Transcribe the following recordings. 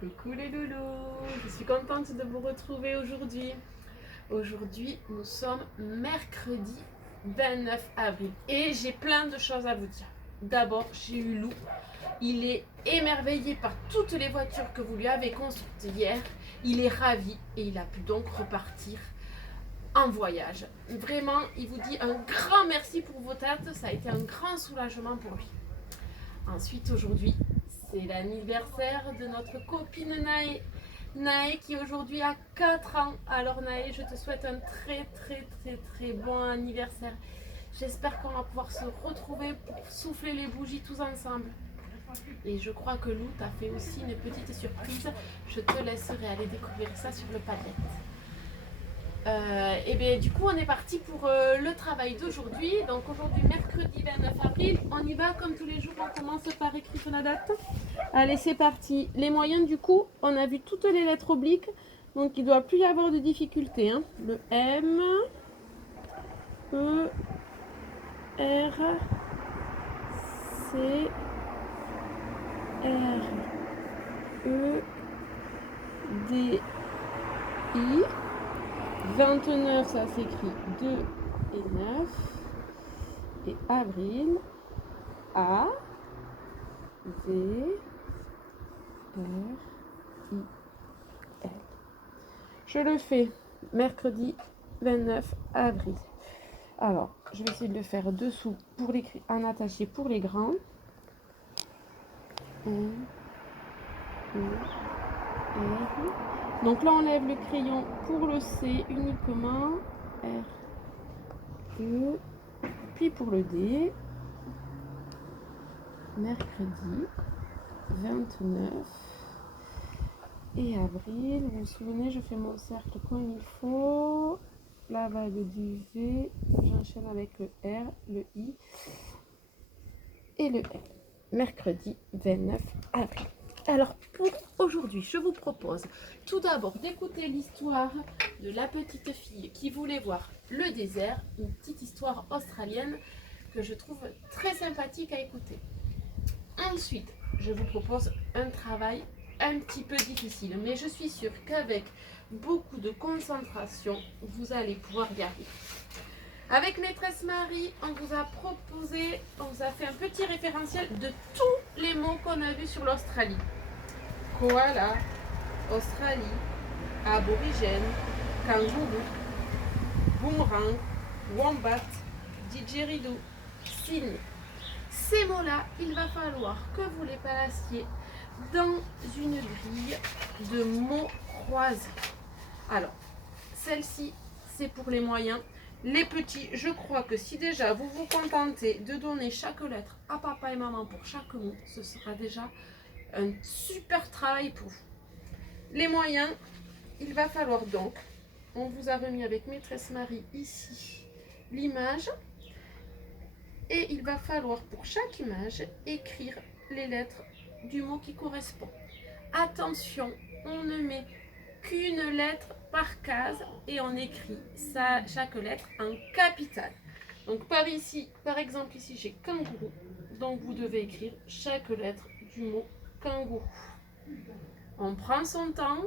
Coucou les loulous, je suis contente de vous retrouver aujourd'hui. Aujourd'hui, nous sommes mercredi 29 avril et j'ai plein de choses à vous dire. D'abord, j'ai eu Lou. Il est émerveillé par toutes les voitures que vous lui avez construites hier. Il est ravi et il a pu donc repartir en voyage. Vraiment, il vous dit un grand merci pour vos têtes. Ça a été un grand soulagement pour lui. Ensuite, aujourd'hui, c'est l'anniversaire de notre copine Naë. Naë qui aujourd'hui a 4 ans. Alors Naë, je te souhaite un très bon anniversaire. J'espère qu'on va pouvoir se retrouver pour souffler les bougies tous ensemble. Et je crois que Lou t'a fait aussi une petite surprise. Je te laisserai aller découvrir ça sur le padlet. Et bien du coup on est parti pour le travail d'aujourd'hui. Donc aujourd'hui mercredi 29 avril, on y va comme tous les jours, on commence par écrire la date. Allez c'est parti. Les moyens du coup, on a vu toutes les lettres obliques, donc il ne doit plus y avoir de difficultés. Hein. Le M, E, R, C, R, E, D, I. 29, ça s'écrit 2 et 9. Et avril, A, V, R, I, L. Je le fais mercredi 29 avril. Alors, je vais essayer de le faire dessous pour l'écrit en attaché pour les grands. 1, 2, R. Donc là, on lève le crayon pour le C uniquement. R, E. Puis pour le D, mercredi 29 et avril. Vous vous souvenez, je fais mon cercle comme il faut. La vague du V, j'enchaîne avec le R, le I et le L. Mercredi 29 avril. Alors pour aujourd'hui, je vous propose tout d'abord d'écouter l'histoire de la petite fille qui voulait voir le désert, une petite histoire australienne que je trouve très sympathique à écouter. Ensuite, je vous propose un travail un petit peu difficile, mais je suis sûre qu'avec beaucoup de concentration, vous allez pouvoir y arriver. Avec maîtresse Marie, on vous a fait un petit référentiel de tous les mots qu'on a vus sur l'Australie. Koala, Australie, aborigène, kangourou, boomerang, wombat, didgeridoo, Sydney. Ces mots-là, il va falloir que vous les placiez dans une grille de mots croisés. Alors, celle-ci, c'est pour les moyens. Les petits, je crois que si déjà vous vous contentez de donner chaque lettre à papa et maman pour chaque mot, ce sera déjà un super travail pour vous. Les moyens, il va falloir donc, on vous a remis avec maîtresse Marie ici l'image, et il va falloir pour chaque image écrire les lettres du mot qui correspond. Attention, on ne met qu'une lettre par case et on écrit chaque lettre en capitale. Donc par exemple ici j'ai kangourou, donc vous devez écrire chaque lettre du mot kangourou. On prend son temps,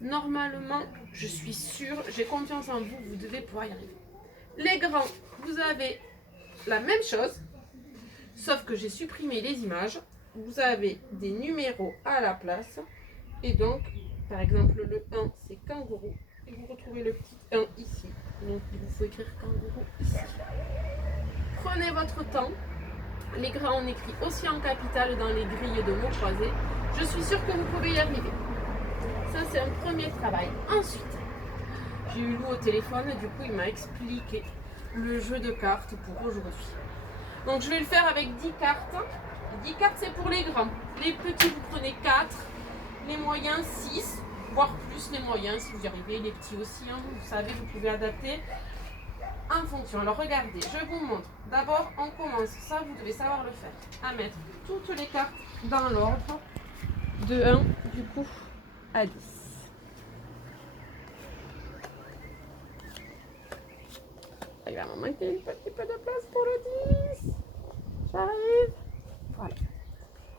normalement je suis sûre, j'ai confiance en vous, vous devez pouvoir y arriver. Les grands, vous avez la même chose, sauf que j'ai supprimé les images. Vous avez des numéros à la place. Et donc, par exemple, le 1, c'est kangourou. Et vous retrouvez le petit 1 ici. Donc, il vous faut écrire kangourou ici. Prenez votre temps. Les grands, on écrit aussi en capitale dans les grilles de mots croisés. Je suis sûre que vous pouvez y arriver. Ça, c'est un premier travail. Ensuite, j'ai eu Lou au téléphone. Du coup, il m'a expliqué le jeu de cartes pour aujourd'hui. Donc, je vais le faire avec 10 cartes. 10 cartes, c'est pour les grands. Les petits, vous prenez 4. Les moyens, 6. Voire plus les moyens, si vous y arrivez. Les petits aussi, hein, vous savez, vous pouvez adapter en fonction. Alors, regardez, je vous montre. D'abord, on commence. Ça, vous devez savoir le faire. À mettre toutes les cartes dans l'ordre. De 1, du coup, à 10. Il va m'en manquer un petit peu de place pour le 10. J'arrive. Voilà.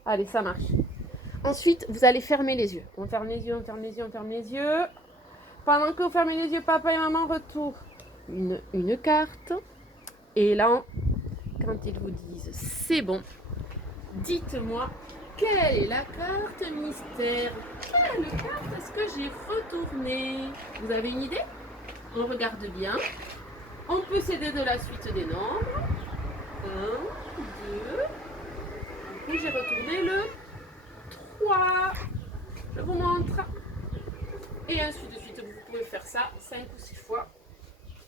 Allez, ça marche. Ensuite, vous allez fermer les yeux. On ferme les yeux, on ferme les yeux, on ferme les yeux. Pendant que vous fermez les yeux, papa et maman retournent une carte. Et là, quand ils vous disent c'est bon, dites-moi quelle est la carte mystère? Quelle carte est-ce que j'ai retournée? Vous avez une idée? On regarde bien. On peut s'aider de la suite des nombres. 1, 2. Puis j'ai retourné le 3. Je vous montre. Et ainsi de suite. Vous pouvez faire ça 5 ou 6 fois.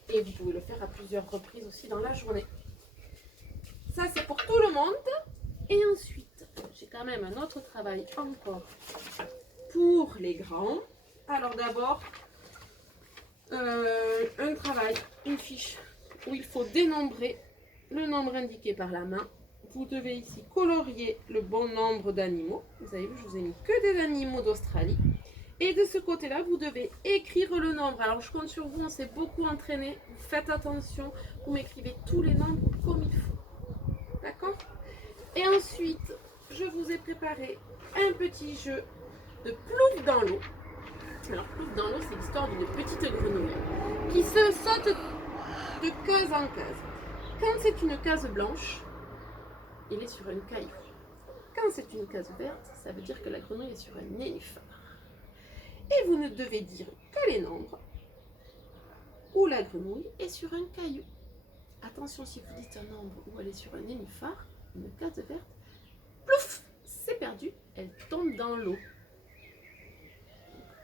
Et vous pouvez le faire à plusieurs reprises aussi dans la journée. Ça, c'est pour tout le monde. Et ensuite, j'ai quand même un autre travail encore pour les grands. Alors d'abord, un travail, une fiche où il faut dénombrer le nombre indiqué par la main. Vous devez ici colorier le bon nombre d'animaux. Vous avez vu, je vous ai mis que des animaux d'Australie. Et de ce côté-là, vous devez écrire le nombre. Alors je compte sur vous, on s'est beaucoup entraîné. Faites attention, vous m'écrivez tous les nombres comme il faut. D'accord? Et ensuite, je vous ai préparé un petit jeu de plouf dans l'eau. Alors, plouf dans l'eau, c'est l'histoire d'une petite grenouille qui se saute de case en case. Quand c'est une case blanche, il est sur un caillou. Quand c'est une case verte, ça veut dire que la grenouille est sur un nénuphar. Et vous ne devez dire que les nombres où la grenouille est sur un caillou. Attention, si vous dites un nombre où elle est sur un nénuphar, une case verte, plouf, c'est perdu, elle tombe dans l'eau.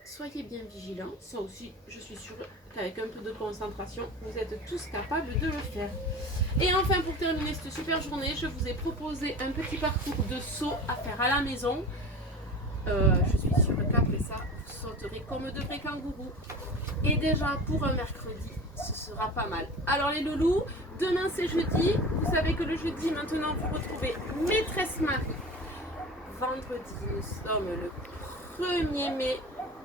Soyez bien vigilants, ça aussi, je suis sûre qu'avec un peu de concentration, vous êtes tous capables de le faire. Et enfin, pour terminer cette super journée, je vous ai proposé un petit parcours de saut à faire à la maison. Je suis sûre qu'après ça, vous sauterez comme de vrais kangourous. Et déjà, pour un mercredi, ce sera pas mal. Alors les loulous, demain c'est jeudi. Vous savez que le jeudi, maintenant, vous retrouvez Maîtresse Marie. Vendredi, nous sommes le 1er mai.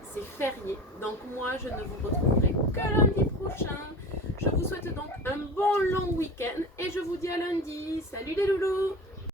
C'est férié. Donc moi, je ne vous retrouverai que lundi prochain. Je vous souhaite donc un bon long week-end. Et je vous dis à lundi. Salut les loulous!